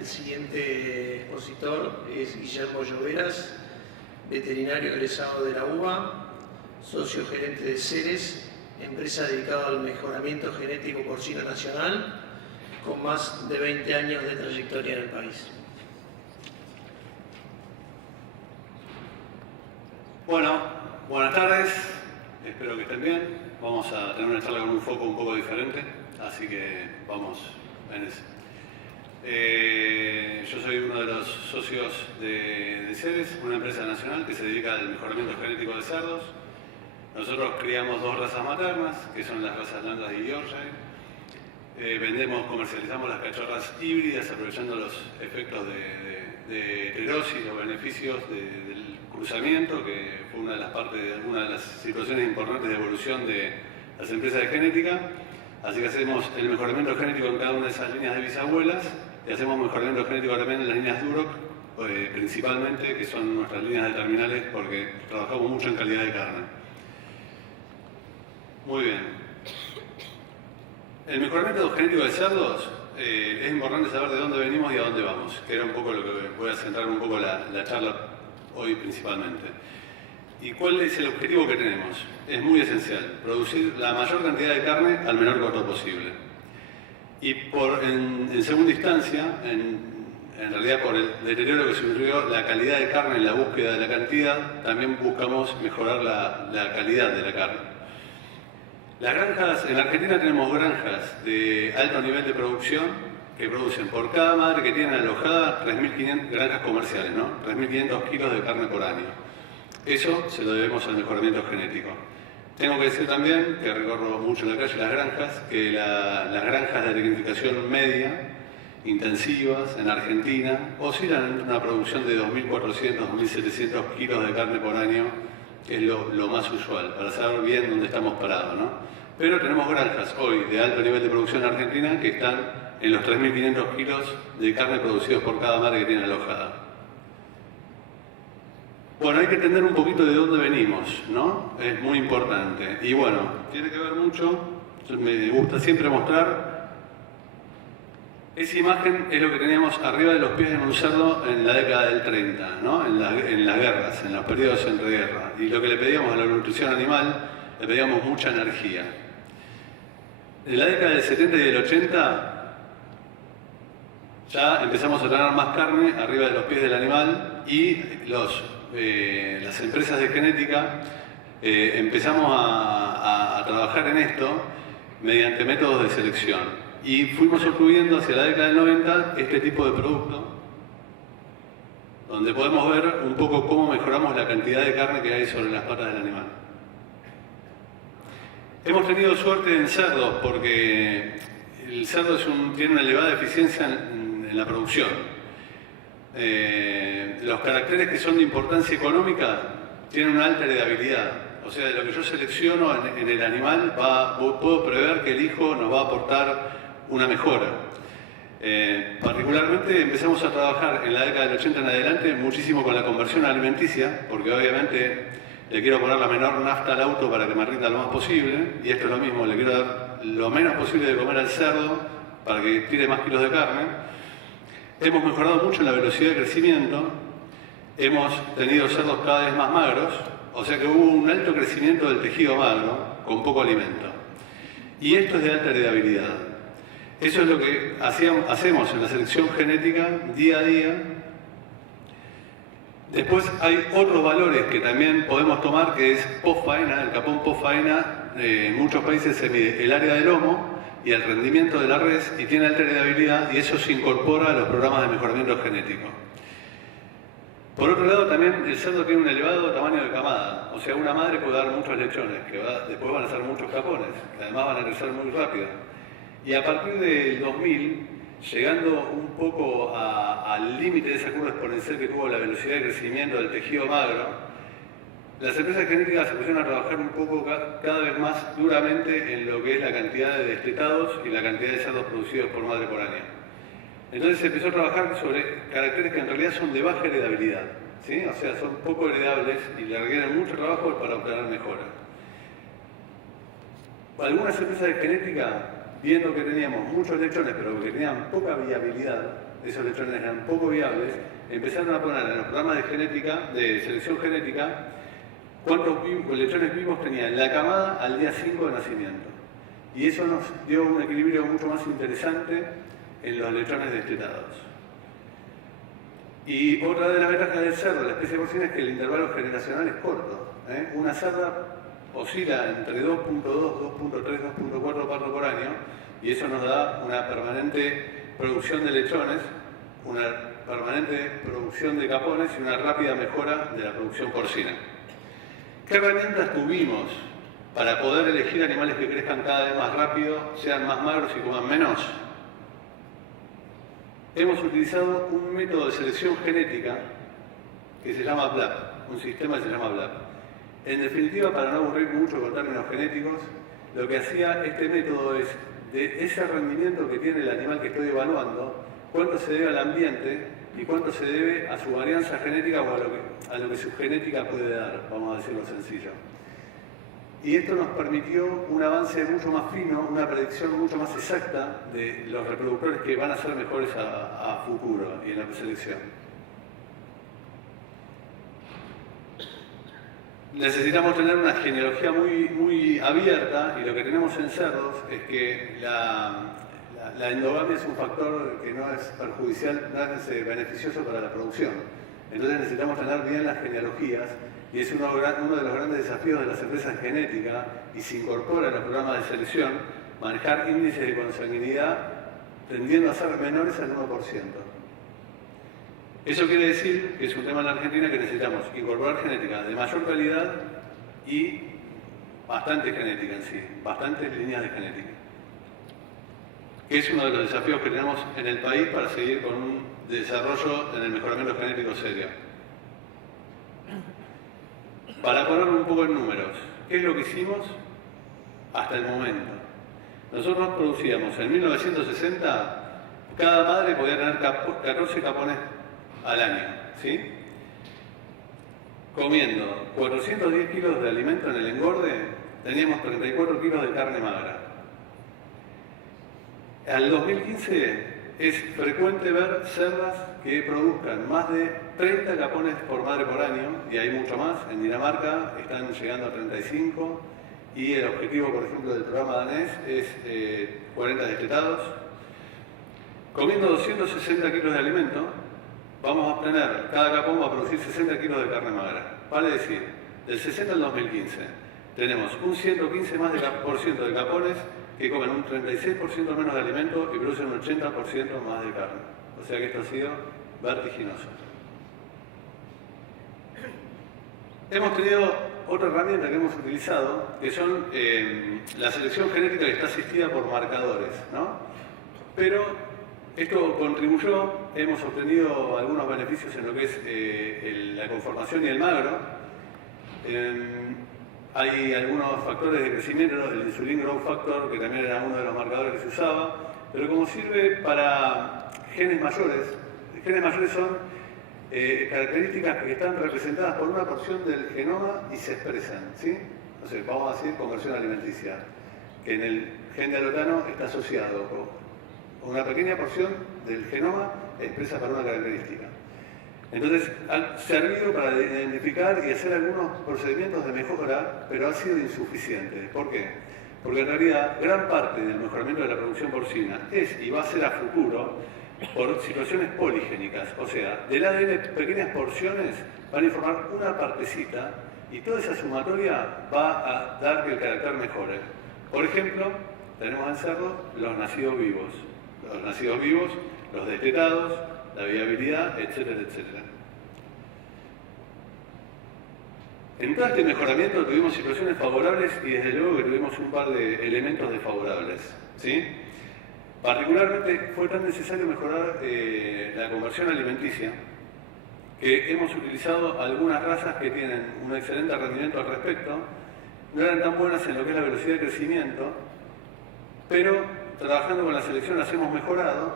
El siguiente expositor es Guillermo Lloveras, veterinario egresado de la UBA, socio gerente de Ceres, empresa dedicada al mejoramiento genético porcino nacional, con más de 20 años de trayectoria en el país. Bueno, buenas tardes, espero que estén bien. Vamos a tener una charla con un foco un poco diferente, así que vamos en eso. Yo soy uno de los socios de Ceres, una empresa nacional que se dedica al mejoramiento genético de cerdos. Nosotros criamos dos razas maternas, que son las razas Landgraf y Yorkshire. Comercializamos las cachorras híbridas aprovechando los efectos de heterosis, los beneficios del cruzamiento, que fue una de las situaciones importantes de evolución de las empresas de genética. Así que hacemos el mejoramiento genético en cada una de esas líneas de bisabuelas y hacemos mejoramiento genético también en las líneas Duroc, principalmente, que son nuestras líneas de terminales, porque trabajamos mucho en calidad de carne. Muy bien. El mejoramiento genético de cerdos, es importante saber de dónde venimos y a dónde vamos, que era un poco lo que voy a centrar un poco la charla hoy principalmente. ¿Y cuál es el objetivo que tenemos? Es muy esencial, producir la mayor cantidad de carne al menor costo posible. Y en segunda instancia, en realidad por el deterioro que sufrió la calidad de carne en la búsqueda de la cantidad, también buscamos mejorar la calidad de la carne. Las granjas, en Argentina tenemos granjas de alto nivel de producción que producen por cada madre que tienen alojada 3.500 granjas comerciales, ¿no? 3.500 kilos de carne por año. Eso se lo debemos al mejoramiento genético. Tengo que decir también, que recorro mucho en la calle las granjas, que las granjas de tecnificación media, intensivas, en Argentina, oscilan en una producción de 2.400, 2.700 kilos de carne por año, que es lo más usual, para saber bien dónde estamos parados, ¿no? Pero tenemos granjas hoy de alto nivel de producción en Argentina que están en los 3.500 kilos de carne producidos por cada madre que tiene alojada. Bueno, hay que entender un poquito de dónde venimos, ¿no? Es muy importante. Y bueno, tiene que ver mucho, me gusta siempre mostrar, esa imagen es lo que teníamos arriba de los pies en un cerdo en la década del 30, ¿no? En las guerras, en los periodos entre guerra. Y lo que le pedíamos a la nutrición animal, le pedíamos mucha energía. En la década del 70 y del 80 ya empezamos a tener más carne arriba de los pies del animal y las empresas de genética empezamos a trabajar en esto mediante métodos de selección y fuimos obteniendo hacia la década del 90 este tipo de producto donde podemos ver un poco cómo mejoramos la cantidad de carne que hay sobre las patas del animal. Hemos tenido suerte en cerdos porque el cerdo tiene una elevada eficiencia en la producción. Los caracteres que son de importancia económica tienen una alta heredabilidad. O sea, de lo que yo selecciono en el animal, puedo prever que el hijo nos va a aportar una mejora. Particularmente empezamos a trabajar en la década del 80 en adelante muchísimo con la conversión alimenticia, porque obviamente le quiero poner la menor nafta al auto para que me rinda lo más posible, y esto es lo mismo, le quiero dar lo menos posible de comer al cerdo para que tire más kilos de carne. Hemos mejorado mucho en la velocidad de crecimiento, hemos tenido cerdos cada vez más magros, o sea que hubo un alto crecimiento del tejido magro con poco alimento. Y esto es de alta heredabilidad. Eso es lo que hacemos en la selección genética día a día. Después hay otros valores que también podemos tomar, que es post-faena, el capón post-faena. En muchos países se mide el área del lomo y el rendimiento de la res y tiene alta heredabilidad y eso se incorpora a los programas de mejoramiento genético. Por otro lado, también el cerdo tiene un elevado tamaño de camada, o sea, una madre puede dar muchos lechones, que después van a ser muchos capones, que además van a crecer muy rápido. Y a partir del 2000, llegando un poco al límite de esa curva exponencial que tuvo la velocidad de crecimiento del tejido magro, las empresas genéticas se pusieron a trabajar un poco cada vez más duramente en lo que es la cantidad de destetados y la cantidad de cerdos producidos por madre por año. Entonces se empezó a trabajar sobre caracteres que en realidad son de baja heredabilidad, ¿sí? O sea, son poco heredables y le requieren mucho trabajo para obtener mejora. Algunas empresas de genética, viendo que teníamos muchos lechones pero que tenían poca viabilidad, esos lechones eran poco viables, empezaron a poner en los programas de genética, de selección genética, cuántos lechones vivos tenía en la camada al día 5 de nacimiento. Y eso nos dio un equilibrio mucho más interesante en los lechones destetados. Y otra de las ventajas del cerdo, la especie porcina, es que el intervalo generacional es corto. Una cerda oscila entre 2.2, 2.3, 2.4 partos por año, y eso nos da una permanente producción de lechones, una permanente producción de capones y una rápida mejora de la producción porcina. ¿Qué herramientas tuvimos para poder elegir animales que crezcan cada vez más rápido, sean más magros y coman menos? Hemos utilizado un método de selección genética que se llama BLAP, un sistema que se llama BLAP. En definitiva, para no aburrir mucho con términos genéticos, lo que hacía este método es, de ese rendimiento que tiene el animal que estoy evaluando, cuánto se debe al ambiente y cuánto se debe a su varianza genética o a lo que su genética puede dar, vamos a decirlo sencillo. Y esto nos permitió un avance mucho más fino, una predicción mucho más exacta de los reproductores que van a ser mejores a futuro y en la selección. Necesitamos tener una genealogía muy abierta, y lo que tenemos en cerdos es que la endogamia es un factor que no es perjudicial, no es beneficioso para la producción. Entonces necesitamos tener bien las genealogías, y es uno de los grandes desafíos de las empresas en genética, y se incorpora en los programas de selección, manejar índices de consanguinidad tendiendo a ser menores al 1%. Eso quiere decir que es un tema en la Argentina que necesitamos incorporar genética de mayor calidad y bastante genética en sí, bastantes líneas de genética. Que es uno de los desafíos que tenemos en el país para seguir con un desarrollo en el mejoramiento genético serio. Para poner un poco en números, ¿qué es lo que hicimos hasta el momento? Nosotros producíamos en 1960, cada madre podía tener 14 capones al año, ¿sí? Comiendo 410 kilos de alimento en el engorde, teníamos 34 kilos de carne magra. Al 2015 es frecuente ver cerdas que produzcan más de 30 capones por madre por año, y hay mucho más. En Dinamarca están llegando a 35, y el objetivo, por ejemplo, del programa danés es 40 destetados. Comiendo 260 kilos de alimento, vamos a obtener, cada capón va a producir 60 kilos de carne magra. Vale decir, del 60 al 2015, tenemos un 115% más de capones que comen un 36% menos de alimento y producen un 80% más de carne. O sea que esto ha sido vertiginoso. Hemos tenido otra herramienta que hemos utilizado, que son la selección genética que está asistida por marcadores, ¿no? Pero esto contribuyó, hemos obtenido algunos beneficios en lo que es la conformación y el magro. Hay algunos factores de crecimiento, el insulin growth factor, que también era uno de los marcadores que se usaba, pero como sirve para genes mayores son características que están representadas por una porción del genoma y se expresan, ¿sí? Entonces, vamos a decir conversión alimenticia, que en el gen de alotano está asociado con una pequeña porción del genoma expresa para una característica. Entonces, ha servido para identificar y hacer algunos procedimientos de mejora, pero ha sido insuficiente. ¿Por qué? Porque en realidad gran parte del mejoramiento de la producción porcina es y va a ser a futuro por situaciones poligénicas. O sea, del ADN pequeñas porciones van a informar una partecita y toda esa sumatoria va a dar que el carácter mejore. Por ejemplo, tenemos en cerdo los nacidos vivos. Los nacidos vivos, los destetados, la viabilidad, etcétera, etcétera. En todo este mejoramiento tuvimos situaciones favorables y desde luego que tuvimos un par de elementos desfavorables, ¿sí? Particularmente fue tan necesario mejorar la conversión alimenticia que hemos utilizado algunas razas que tienen un excelente rendimiento al respecto, no eran tan buenas en lo que es la velocidad de crecimiento, pero trabajando con la selección las hemos mejorado,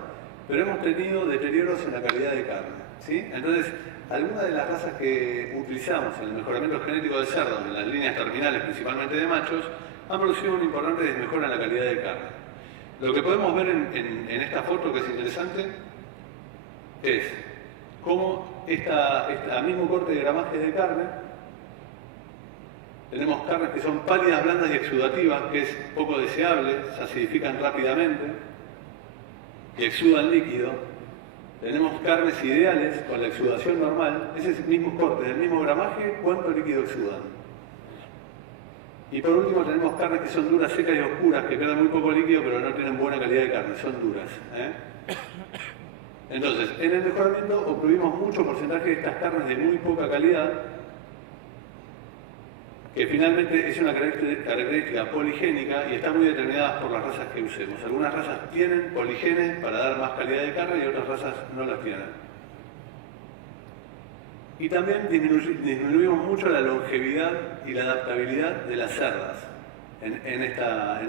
pero hemos tenido deterioros en la calidad de carne, ¿sí? Entonces, algunas de las razas que utilizamos en el mejoramiento genético del cerdo, en las líneas terminales principalmente de machos, han producido una importante desmejora en la calidad de carne. Lo que podemos ver en esta foto, que es interesante, es cómo este mismo corte de gramaje de carne, tenemos carnes que son pálidas, blandas y exudativas, que es poco deseable, se acidifican rápidamente y exudan líquido. Tenemos carnes ideales con la exudación normal, ese es el mismo corte, del mismo gramaje, ¿cuánto líquido exudan? Y por último tenemos carnes que son duras, secas y oscuras, que pierden muy poco líquido pero no tienen buena calidad de carne, son duras. Entonces, en el mejoramiento obtuvimos mucho porcentaje de estas carnes de muy poca calidad, que finalmente es una característica poligénica y está muy determinada por las razas que usemos. Algunas razas tienen poligenes para dar más calidad de carne y otras razas no las tienen. Y también disminuimos mucho la longevidad y la adaptabilidad de las cerdas en esta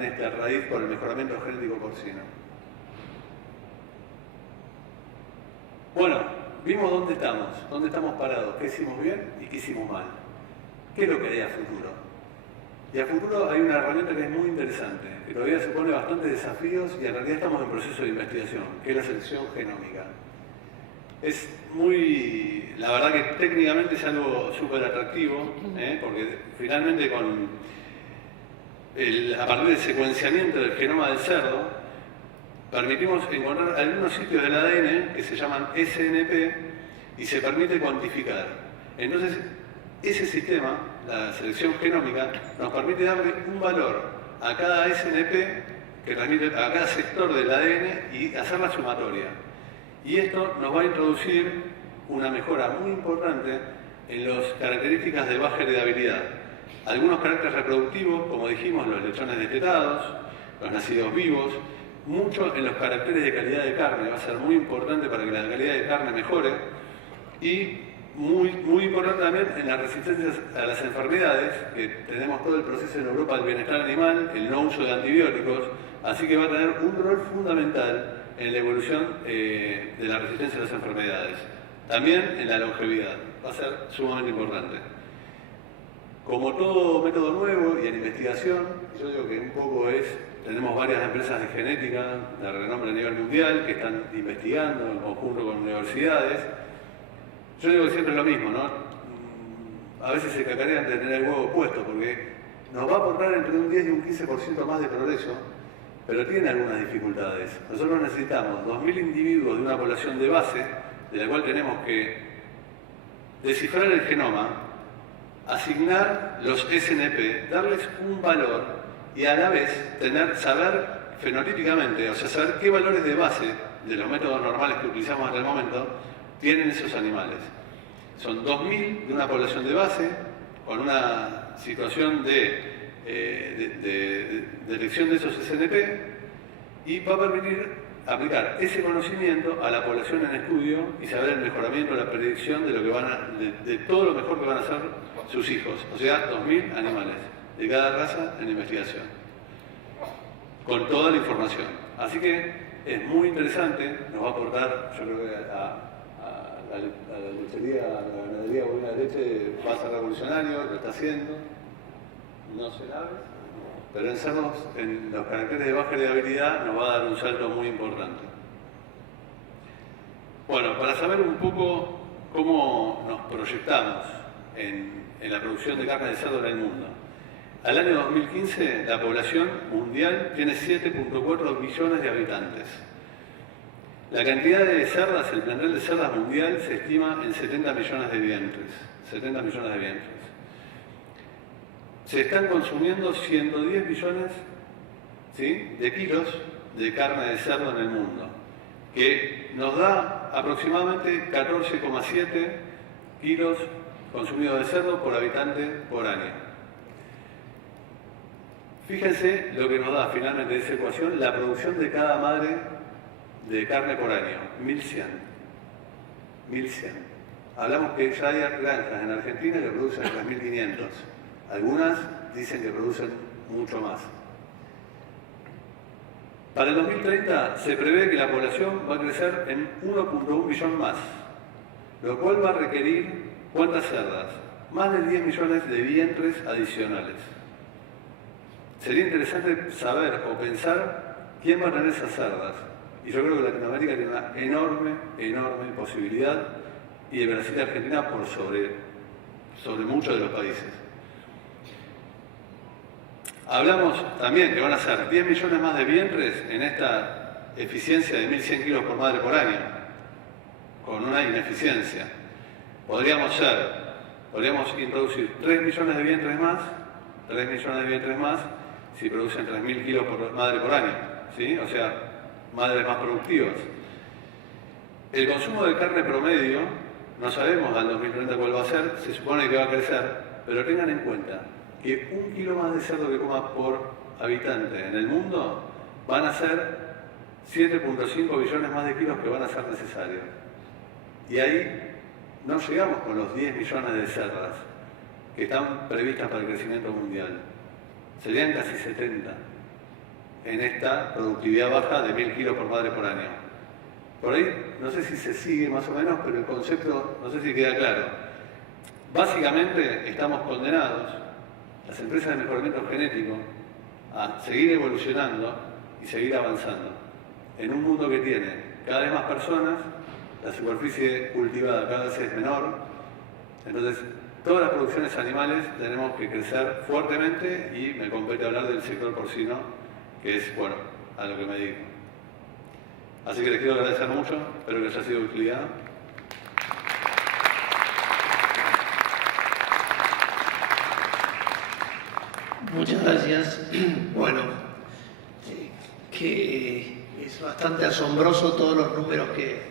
raíz por el mejoramiento genético porcino. Bueno, vimos dónde estamos parados, qué hicimos bien y qué hicimos mal. ¿Qué es lo que hay a futuro? Y a futuro hay una herramienta que es muy interesante, que todavía supone bastantes desafíos y en realidad estamos en proceso de investigación, que es la selección genómica. Es la verdad que técnicamente es algo súper atractivo, porque finalmente a partir del secuenciamiento del genoma del cerdo, permitimos encontrar algunos sitios del ADN que se llaman SNP y se permite cuantificar. Entonces, ese sistema, la selección genómica, nos permite darle un valor a cada SNP que transmite a cada sector del ADN y hacer la sumatoria. Y esto nos va a introducir una mejora muy importante en las características de baja heredabilidad. Algunos caracteres reproductivos, como dijimos, los lechones destetados, los nacidos vivos, mucho en los caracteres de calidad de carne, va a ser muy importante para que la calidad de carne mejore, y muy importante también en las resistencias a las enfermedades, que tenemos todo el proceso en Europa del bienestar animal, el no uso de antibióticos, así que va a tener un rol fundamental en la evolución de la resistencia a las enfermedades. También en la longevidad, va a ser sumamente importante. Como todo método nuevo y en investigación, yo digo que un poco tenemos varias empresas de genética de renombre a nivel mundial que están investigando en conjunto con universidades. Yo digo que siempre es lo mismo, ¿no? A veces se cacarean de tener el huevo puesto, porque nos va a aportar entre un 10 y un 15% más de progreso, pero tiene algunas dificultades. Nosotros necesitamos 2.000 individuos de una población de base, de la cual tenemos que descifrar el genoma, asignar los SNP, darles un valor y a la vez saber fenotípicamente, o sea, saber qué valores de base de los métodos normales que utilizamos hasta el momento tienen esos animales. Son 2.000 de una población de base, con una situación de detección de esos SNP, y va a permitir aplicar ese conocimiento a la población en estudio y saber el mejoramiento, la predicción de lo que de todo lo mejor que van a hacer sus hijos. O sea, 2.000 animales de cada raza en investigación, con toda la información. Así que es muy interesante, nos va a aportar, yo creo que a la lechería, a la ganadería bovina de leche va a ser revolucionario, lo está haciendo, no se lave, pero en los caracteres de baja heredabilidad nos va a dar un salto muy importante. Bueno, para saber un poco cómo nos proyectamos en la producción de carne de cerdo en el mundo. Al año 2015, la población mundial tiene 7.4 billones de habitantes. La cantidad de cerdas, el plantel de cerdas mundial, se estima en 70 millones de vientres. 70 millones de vientres. Se están consumiendo 110 billones de kilos de carne de cerdo en el mundo, que nos da aproximadamente 14,7 kilos consumidos de cerdo por habitante por año. Fíjense lo que nos da finalmente de esa ecuación la producción de cada madre de carne por año, 1100. 1100. Hablamos que ya hay granjas en Argentina que producen 3500. Algunas dicen que producen mucho más. Para el 2030 se prevé que la población va a crecer en 1.1 billón más, lo cual va a requerir, ¿cuántas cerdas? Más de 10 millones de vientres adicionales. Sería interesante saber o pensar quién va a tener esas cerdas, Y yo creo que Latinoamérica tiene una enorme posibilidad, y el Brasil y Argentina por sobre muchos de los países. Hablamos también que van a ser 10 millones más de vientres en esta eficiencia de 1.100 kilos por madre por año, con una ineficiencia. Podríamos introducir 3 millones de vientres más, si producen 3.000 kilos por madre por año, ¿sí? O sea, madres más productivas. El consumo de carne promedio, no sabemos al 2030 cuál va a ser, se supone que va a crecer, pero tengan en cuenta que 1 kilo más de cerdo que coma por habitante en el mundo van a ser 7.5 billones más de kilos que van a ser necesarios. Y ahí no llegamos con los 10 millones de cerdas que están previstas para el crecimiento mundial. Serían casi 70 en esta productividad baja de 1.000 kilos por madre por año. Por ahí, no sé si se sigue más o menos, pero el concepto no sé si queda claro. Básicamente estamos condenados, las empresas de mejoramiento genético, a seguir evolucionando y seguir avanzando en un mundo que tiene cada vez más personas, la superficie cultivada cada vez es menor. Entonces, todas las producciones animales tenemos que crecer fuertemente, y me compete hablar del sector porcino, que es, bueno, a lo que me dedico. Así que les quiero agradecer mucho, espero que haya sido de utilidad. Muchas gracias. Bueno, que es bastante asombroso todos los números que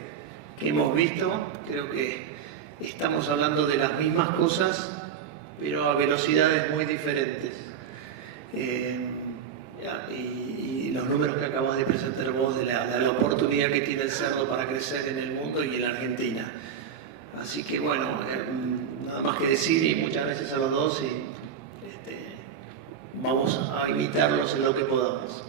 hemos visto. Creo que estamos hablando de las mismas cosas, pero a velocidades muy diferentes. Y los números que acabas de presentar vos de la oportunidad que tiene el cerdo para crecer en el mundo y en la Argentina. Así que bueno, nada más que decir, y muchas gracias a los dos, y vamos a imitarlos en lo que podamos.